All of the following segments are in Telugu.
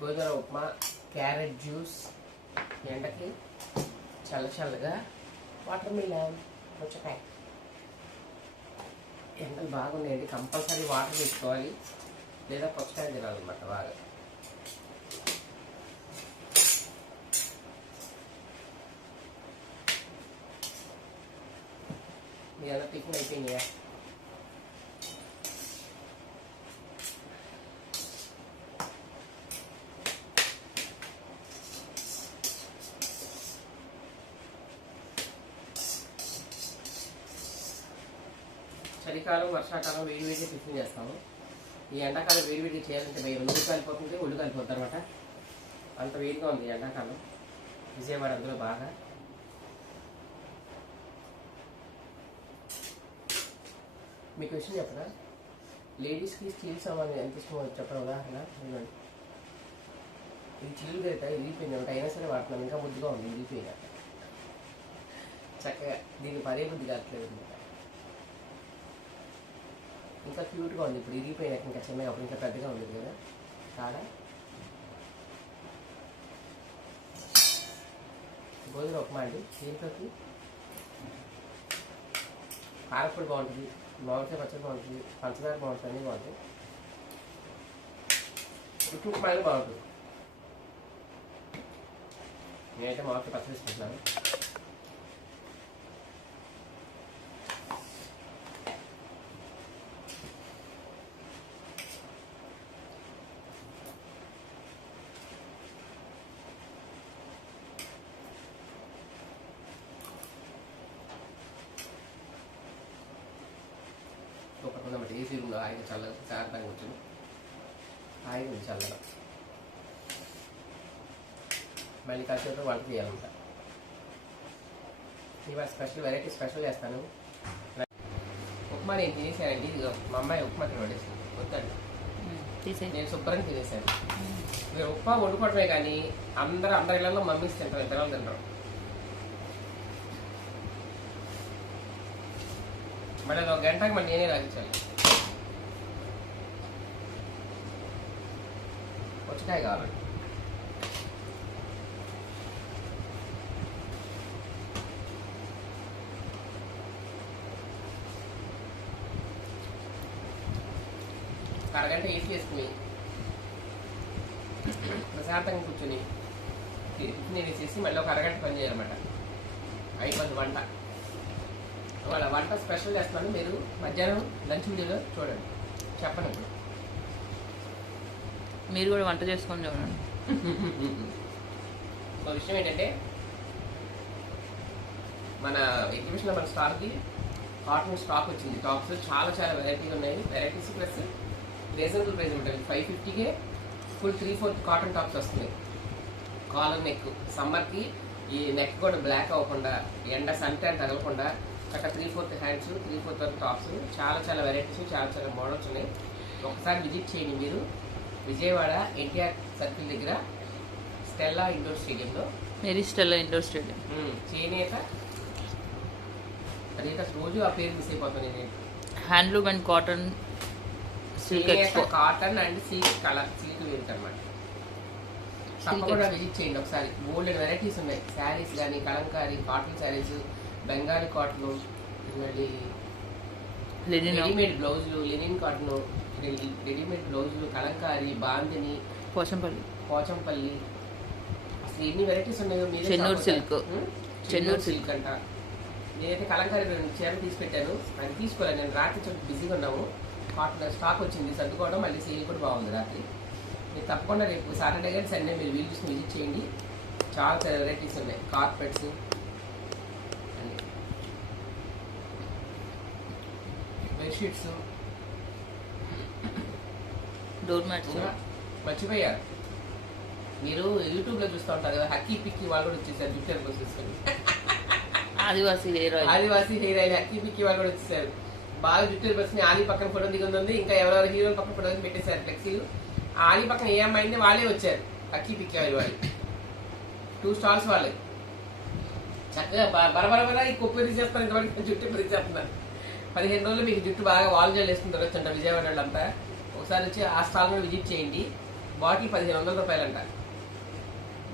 గోధుమ ఉప్మా, క్యారెట్ జ్యూస్, ఎండకి చల్లగా వాటర్ మిలన్, పుచ్చకాయ. ఎండలు బాగున్నాయండి, కంపల్సరీ వాటర్ తీసుకోవాలి లేదా పుచ్చకాయ తినాలన్నమాట బాగా. మీ అలా టిఫిన్ అయిపోయినాయా? చలికాలం వర్షాకాలం వేడివేడిగా టిఫిన్ చేస్తాము. ఈ ఎండాకాలం వేడివేడిగా చేయాలంటే భయం, నూనె కాలిపోతుంది, ఒళ్ళు కాలిపోతుంది అనమాట. అంత వేడిగా ఉంది ఎండాకాలం విజయవాడ, అందులో బాగా. మీకు విషయం చెప్పరా, లేడీస్కి స్టీల్ సామాన్ ఎంత ఇష్టమో చెప్పడం ఉదాహరణ ఇవ్వండి. ఇది చిల్లు గరిట ఇరిగిపోయింది అనమాట, అయినా సరే వాడుతున్నాం, ఇంకా ముద్దుగా ఉంది ఇరిగిపోయినా. చక్కగా దీన్ని పదే బుద్ధి కావట్లేదు అనమాట. ఇంకా క్యూట్గా ఉంది, ఇప్పుడు ఇరిగిపోయినాక ఇంకా చిన్నగా, అప్పుడు ఇంకా పెద్దగా ఉంది కదా కాడ. గోధుమ ఉప్మా అండి, దీంట్లోకి కారపొడి బాగుంటుంది, మామిడికాయ పచ్చడి బాగుంటుంది, పంచదార బాగుంటుంది, అన్నీ బాగుంటాయి. ఉప్పు ఉప్మాయిలు బాగుంటుంది. నేనైతే మామిడికాయ పచ్చడి ఇస్తున్నాను. ఒకటి ఏసీ రూమ్లో హాయిగా చల్లగా శాంతంగా కూర్చొని హాయిగా ఉంది చల్లగా. మళ్ళీ కాసేపు వంట చేయాలంట. ఇవాళ స్పెషల్ వెరైటీ స్పెషల్ చేస్తాను. ఉప్మా నేను తినేసానండి, ఇదిగో మా అమ్మాయి ఉప్మా తినబడేసి వద్దండి, నేను శుభ్రంగా తినేసాను. మీరు ఉప్మా వండుకోవటమే కానీ అందరి ఇళ్లలో మమ్మీస్ తింటారు, ఇద్దరు తింటారు. మళ్ళీ అది ఒక గంటకి మళ్ళీ నేనే రాగించాలి. పుచ్చకాయ కావాలి. అరగంట ఏసీ వేసుకుని ప్రశాంతంగా కూర్చొని టిఫిన్ వేసేసి మళ్ళీ ఒక అరగంట పని చేయాలన్నమాట. అయిపోయింది వంట. వాళ్ళ వంట స్పెషల్ చేస్తున్నాను, మీరు మధ్యాహ్నం లంచ్ వీడియోలో చూడండి. చెప్పండి ఇప్పుడు మీరు కూడా వంట చేసుకొని చూడండి. ఒక విషయం ఏంటంటే, మన ఎగ్జిబిషన్లో మన స్టార్కి కాటన్ స్టాక్ వచ్చింది. టాప్స్ చాలా వెరైటీలు ఉన్నాయి. వెరైటీస్ ప్లస్ రీజనబుల్ ప్రైస్ ఉంటుంది. 550కే ఫుల్ 3/4 కాటన్ టాప్స్ వస్తున్నాయి. కాలర్ నెక్, సమ్మర్కి ఈ నెక్ కూడా బ్లాక్ అవ్వకుండా, ఎండ సన్ ట్యాన్ తగలకుండా అక్కడ 3/4 హ్యాండ్స్, 3/4 టాప్స్, చాలా వెరైటీస్, చాలా మోడల్స్ ఉన్నాయి. ఒకసారి విజిట్ చేయండి మీరు. విజయవాడ ఎన్టీఆర్ సర్కిల్ దగ్గర స్టెల్లా ఇండోర్ స్టేడియంలో, స్టెల్లా ఇండోర్ స్టేడియం చేనేత, అదేంటి రోజు ఆ పేరు మిస్ అయిపోతాను నేను. Handloom and cotton, cotton and silk colour, silk వేరుకు అనమాట. తప్పకుండా విజిట్ చేయండి ఒకసారి. గోల్డెన్ వెరైటీస్ ఉన్నాయి. శారీస్ కానీ, కలంకారీ, కాటన్ శారీస్, బెంగాలీ కాటన్, మళ్ళీ రెడీమేడ్ బ్లౌజులు, లెనిన్ కాటన్, రెడీమేడ్ బ్లౌజులు, కలంకారీ, బాందిని, పోచంపల్లి, అసలు ఎన్ని వెరైటీస్ ఉన్నాయో. మీరు చెన్నూరు సిల్క్ అంట. నేనైతే కలంకారీ చీర తీసి పెట్టాను, అది తీసుకోలేదు నేను. రాత్రి కొంచెం బిజీగా ఉన్నాము, కాటన్ స్టాక్ వచ్చింది సర్దుకోవడం, మళ్ళీ సేల్ కూడా బాగుంది రాత్రి. మీరు తప్పకుండా రేపు సాటర్డే కానీ సండే మీరు వీడియోస్ని విజిట్ చేయండి. చాలా వెరైటీస్ ఉన్నాయి. Carpets, bedsheets, door mats. మర్చిపోయారు, మీరు యూట్యూబ్లో చూస్తూ ఉంటారు కదా, హక్కీ పిక్కి వాళ్ళు కూడా వచ్చేసారు. జుట్టు వచ్చేసారు, ఆదివాసీ హెయిర్ ఆయిల్ హక్కీ పిక్కి వాళ్ళు కూడా వచ్చేసారు. బాగా జుట్టు బస్ని ఆలీ పక్కన ఫోటో దిగుంది, ఇంకా ఎవరెవరు హీరోల పక్కన ఫోటో పెట్టేశారు ఫ్లెక్సీలు. ఆలీ పక్కన ఏ అమ్మాయింది వాళ్ళే వచ్చారు, హక్కీ పిక్కి వాళ్ళు 2 స్టాల్స్ వాళ్ళే. చక్కగా బరబర ఈ కుప్ప తీసేస్తారు, ఇంతవరకు జుట్టు తీసేస్తున్నారు. 15 రోజులు మీకు జుట్టు బాగా వాల్ జల్ వేసుకుని తిరగచ్చంట విజయవాడ వాళ్ళంతా. ఒకసారి వచ్చి ఆ స్టాల్ మీద విజిట్ చేయండి. బాటిల్ 1500 రూపాయలంట.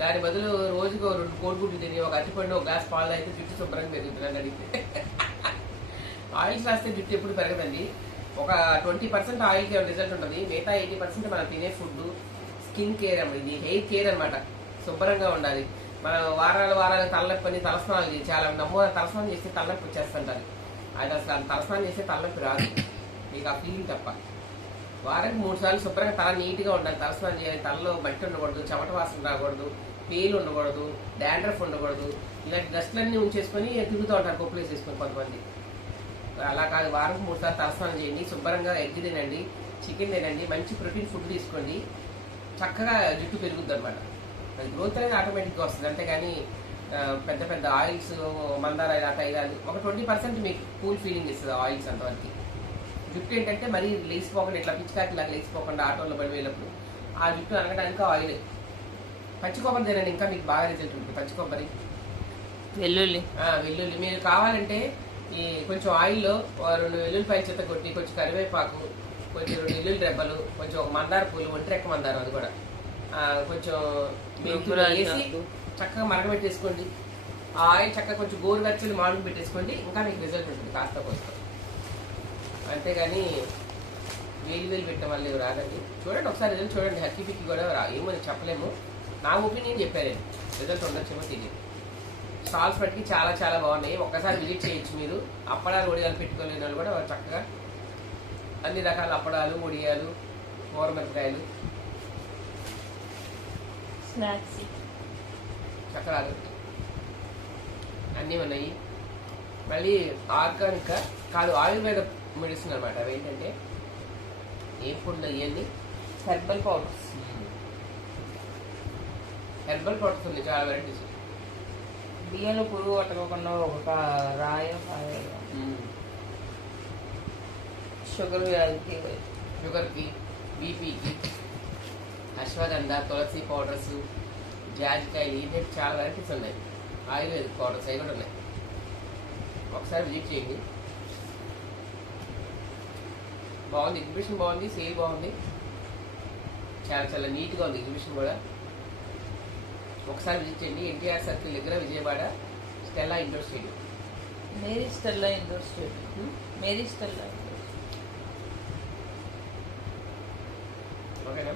దాని బదులు రోజుకు 2 కోడిగుడ్లు తిని ఒక అరటిపండు ఒక గ్లాస్ పాలు అయితే జుట్టు శుభ్రంగా పెరుగుతుందని అడిగితే ఆయిల్స్ రాస్తే జుట్టు ఎప్పుడు పెరగదండి. ఒక 20% ఆయిల్కి రిజల్ట్ ఉంటుంది. మిగతా 80% మనం తినే ఫుడ్, స్కిన్ కేర్, ఇది హెయిర్ కేర్ అనమాట. శుభ్రంగా ఉండాలి. మనం వారాలు తలనొప్పి అని తలస్నానాలు చేసి చాలా తలస్నానం చేస్తే తలనొప్పి వచ్చేస్తుంటారు. అది అసలు తలస్నానం చేస్తే తలనొప్పి రాదు, మీకు ఆ ఫీలింగ్ తప్ప. వారానికి 3 సార్లు శుభ్రంగా తల నీట్గా ఉండాలి. తలస్నానం చేయాలి. తలలో మట్టి ఉండకూడదు, చెమట వాసన రాకూడదు, పేలు ఉండకూడదు, డాండ్రఫ్ ఉండకూడదు. ఇలాంటి డస్ట్లన్నీ ఉంచేసుకొని తిరుగుతూ ఉంటారు కొప్పులు వేసేసుకొని కొంతమంది. అలా కాదు, వారానికి 3 సార్లు తలస్నానం చేయండి. శుభ్రంగా ఎగ్ తినండి, చికెన్ తినండి, మంచి ప్రోటీన్ ఫుడ్ తీసుకోండి. చక్కగా జుట్టు పెరుగుద్ది అనమాట. అది గ్రోత్ అనేది ఆటోమేటిక్గా వస్తుంది. అంతేగాని పెద్ద పెద్ద ఆయిల్స్, మందార తైలాలు ఒక 20% మీకు కూల్ ఫీలింగ్ ఇస్తుంది ఆయిల్స్ అంతవరకు. జుట్టు ఏంటంటే మరీ లేచిపోకుండా ఇట్లా పిచ్చికాకిలాగా లేచిపోకుండా ఆటోలో పడి వెళ్ళినప్పుడు ఆ జుట్టు అనగడానికి ఆయిల్. పచ్చి కొబ్బరి తినండి, ఇంకా మీకు బాగా రిజల్ట్ ఉంటుంది. పచ్చి కొబ్బరి, వెల్లుల్లి. వెల్లుల్లి మీరు కావాలంటే ఈ కొంచెం ఆయిల్లో 2 వెల్లుల్లిపాయలు చెత్త కొట్టి, కొంచెం కరివేపాకు, కొంచెం 2 వెల్లుల్లి రెబ్బలు, కొంచెం ఒక మందార పూలు, ఒంటిరెక్క మందారం అది కూడా, కొంచెం మెంతులు వేసి చక్కగా మరగబెట్టేసుకోండి. ఆ ఆయిల్ చక్కగా కొంచెం గోరువెచ్చని మాడుగు పెట్టేసుకోండి. ఇంకా మీకు రిజల్ట్ ఉంటుంది కాస్త కొంచెం. అంతేగాని వేలు పెట్టడం వల్ల ఇవి రాదండి. చూడండి ఒకసారి రిజల్ట్ చూడండి. హక్కి పిక్కి కూడా ఏమని చెప్పలేము. నా ఒపీనియన్ చెప్పారు, రిజల్ట్ ఉండొచ్చేమో తెలియదు. స్టాల్స్ బట్టి చాలా చాలా బాగున్నాయి. ఒక్కసారి విజిట్ చేయొచ్చు మీరు. అప్పడాలు ఒడియాలు పెట్టుకోలేని వాళ్ళు కూడా చక్కగా అన్ని రకాల అప్పడాలు, ఒడియాలు, కూరమిరపకాయలు, స్నాక్స్, చక్రాలు అన్నీ ఉన్నాయి. మళ్ళీ ఆర్గానిక్ కాదు, ఆయుర్వేద మెడిసిన్ అనమాట. అవి ఏంటంటే ఏ ఫుడ్ ఇవన్నీ హెర్బల్ పౌడర్స్. హెర్బల్ పౌడర్స్ ఉంది చాలా వెరైటీస్. బియ్యంలో పురుగు పట్టకుండా ఒక రాయ షుగర్ వ్యాధికి, షుగర్కి, బీపీకి, అశ్వగంధ, తులసి పౌడర్స్, జాజికాయలు, ఇవన్నీ చాలా వెరైటీస్ ఉన్నాయి. ఆయుర్వేదిక్ పౌడర్స్ అవి కూడా ఉన్నాయి. ఒకసారి విజిట్ చేయండి. బాగుంది ఎగ్జిబిషన్, బాగుంది, సేల్ బాగుంది, చాలా చాలా నీట్గా ఉంది ఎగ్జిబిషన్ కూడా. ఒకసారి విజిట్ చేయండి. ఎన్టీఆర్ సర్కిల్ దగ్గర Vijayawada, Stella indoor stadium. Mary Stella indoor stadium. Mary Stella. ఓకేనా?